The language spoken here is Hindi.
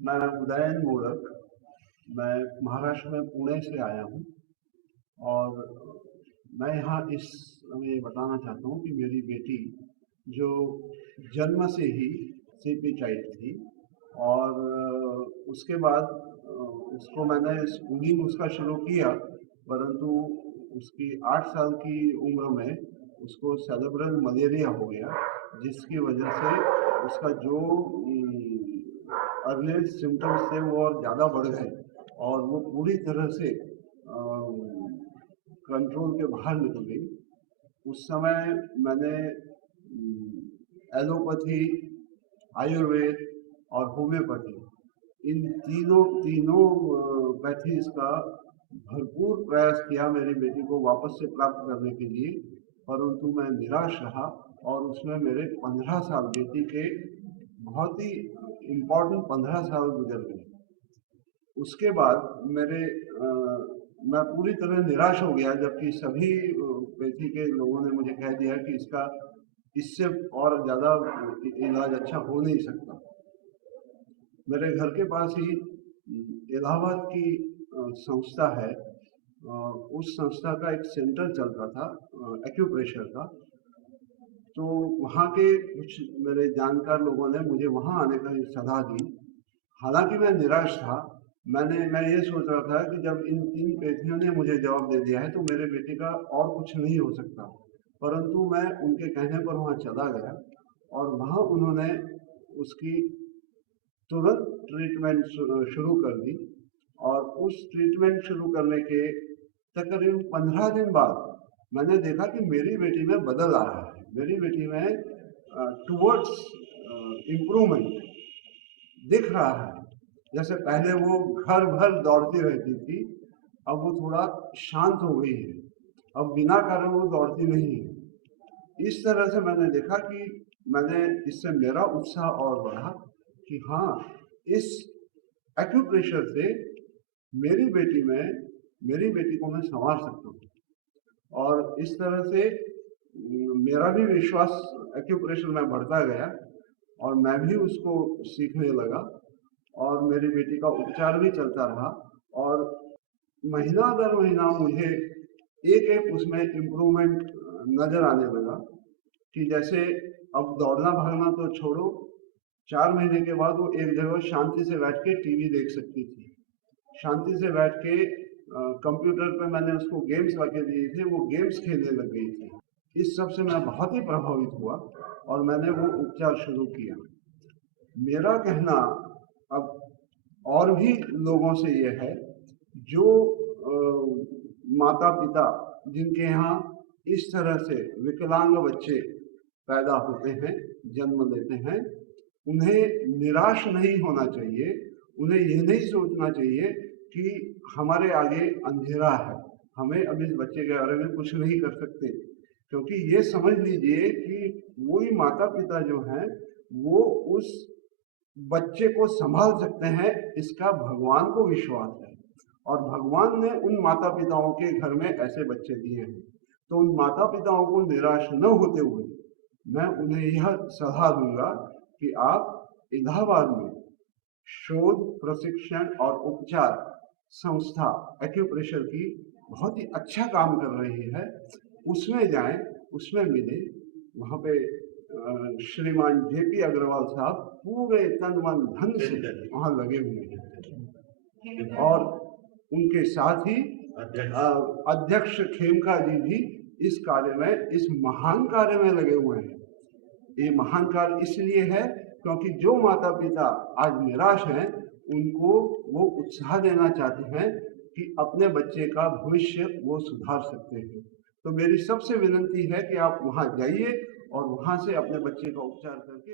मैं उदयन मोडक। मैं महाराष्ट्र में पुणे से आया हूँ और मैं यहाँ इस समय बताना चाहता हूँ कि मेरी बेटी जो जन्म से ही सीपी चाइल्ड थी और उसके बाद उसको मैंने स्कूलिंग उसका शुरू किया, परंतु उसकी 8 साल की उम्र में उसको सेरेब्रल मलेरिया हो गया, जिसकी वजह से उसका जो अर्लीस्ट सिम्टम्स थे वो और ज़्यादा बढ़ गए और वो पूरी तरह से कंट्रोल के बाहर निकल गई। उस समय मैंने एलोपैथी, आयुर्वेद और होम्योपैथी, इन तीनों तीनों पैथीज का भरपूर प्रयास किया मेरी बेटी को वापस से प्राप्त करने के लिए, परंतु मैं निराश रहा और उसमें मेरे 15 साल बेटी के बहुत ही इम्पोर्टेंट 15 साल गुजर गए। उसके बाद मैं पूरी तरह निराश हो गया, जबकि सभी पैथी के लोगों ने मुझे कह दिया कि इससे और ज़्यादा इलाज अच्छा हो नहीं सकता। मेरे घर के पास ही इलाहाबाद की संस्था है, उस संस्था का एक सेंटर चल रहा था एक्यूप्रेशर का, तो वहाँ के कुछ मेरे जानकार लोगों ने मुझे वहाँ आने का सलाह दी। हालांकि मैं निराश था। मैं ये सोच रहा था कि जब इन 3 पैथियों ने मुझे जवाब दे दिया है तो मेरे बेटे का और कुछ नहीं हो सकता, परंतु मैं उनके कहने पर वहाँ चला गया और वहाँ उन्होंने उसकी तुरंत ट्रीटमेंट शुरू कर दी और उस ट्रीटमेंट शुरू करने के तकरीबन 15 दिन बाद मैंने देखा कि मेरी बेटी में बदल आ रहा है। मेरी बेटी में टुवर्ड्स इम्प्रूवमेंट दिख रहा है। जैसे पहले वो घर भर दौड़ती रहती थी, अब वो थोड़ा शांत हो गई है, अब बिना कारण वो दौड़ती नहीं है। इस तरह से मैंने देखा कि इससे मेरा उत्साह और बढ़ा कि हाँ, इस एक्यूप्रेशर से मेरी बेटी को मैं संभाल सकता हूँ। और इस तरह से मेरा भी विश्वास एक्यूप्रेशर में बढ़ता गया और मैं भी उसको सीखने लगा और मेरी बेटी का उपचार भी चलता रहा और महीना दर महीना मुझे एक उसमें इम्प्रूवमेंट नज़र आने लगा कि जैसे अब दौड़ना भागना तो छोड़ो, 4 महीने के बाद वो एक जगह शांति से बैठ के टीवी देख सकती थी, शांति से बैठ के कंप्यूटर पे मैंने उसको गेम्स लाके दिए थे, वो गेम्स खेलने लग गई थी। इस सब से मैं बहुत ही प्रभावित हुआ और मैंने वो उपचार शुरू किया। मेरा कहना अब और भी लोगों से ये है जो माता पिता जिनके यहाँ इस तरह से विकलांग बच्चे पैदा होते हैं, जन्म लेते हैं, उन्हें निराश नहीं होना चाहिए। उन्हें ये नहीं सोचना चाहिए कि हमारे आगे अंधेरा है, हमें अब इस बच्चे के बारे में कुछ नहीं कर सकते, क्योंकि ये समझ लीजिए कि वही माता पिता जो हैं वो उस बच्चे को संभाल सकते हैं, इसका भगवान को विश्वास है और भगवान ने उन माता पिताओं के घर में ऐसे बच्चे दिए हैं। तो उन माता पिताओं को निराश न होते हुए मैं उन्हें यह सलाह दूंगा कि आप इलाहाबाद में शोध, प्रशिक्षण और उपचार संस्था एक्यूप्रेशर की बहुत ही अच्छा काम कर रही है, उसमें जाएं, उसमें मिले। वहाँ पे श्रीमान जेपी अग्रवाल साहब पूरे तन मन धन से वहाँ लगे हुए हैं और उनके साथ ही अध्यक्ष खेमका जी भी इस कार्य में, इस महान कार्य में लगे हुए हैं। ये महान कार्य इसलिए है क्योंकि जो माता पिता आज निराश हैं उनको वो उत्साह देना चाहते हैं कि अपने बच्चे का भविष्य वो सुधार सकते हैं। तो मेरी सबसे विनती है कि आप वहाँ जाइए और वहाँ से अपने बच्चे का उपचार करके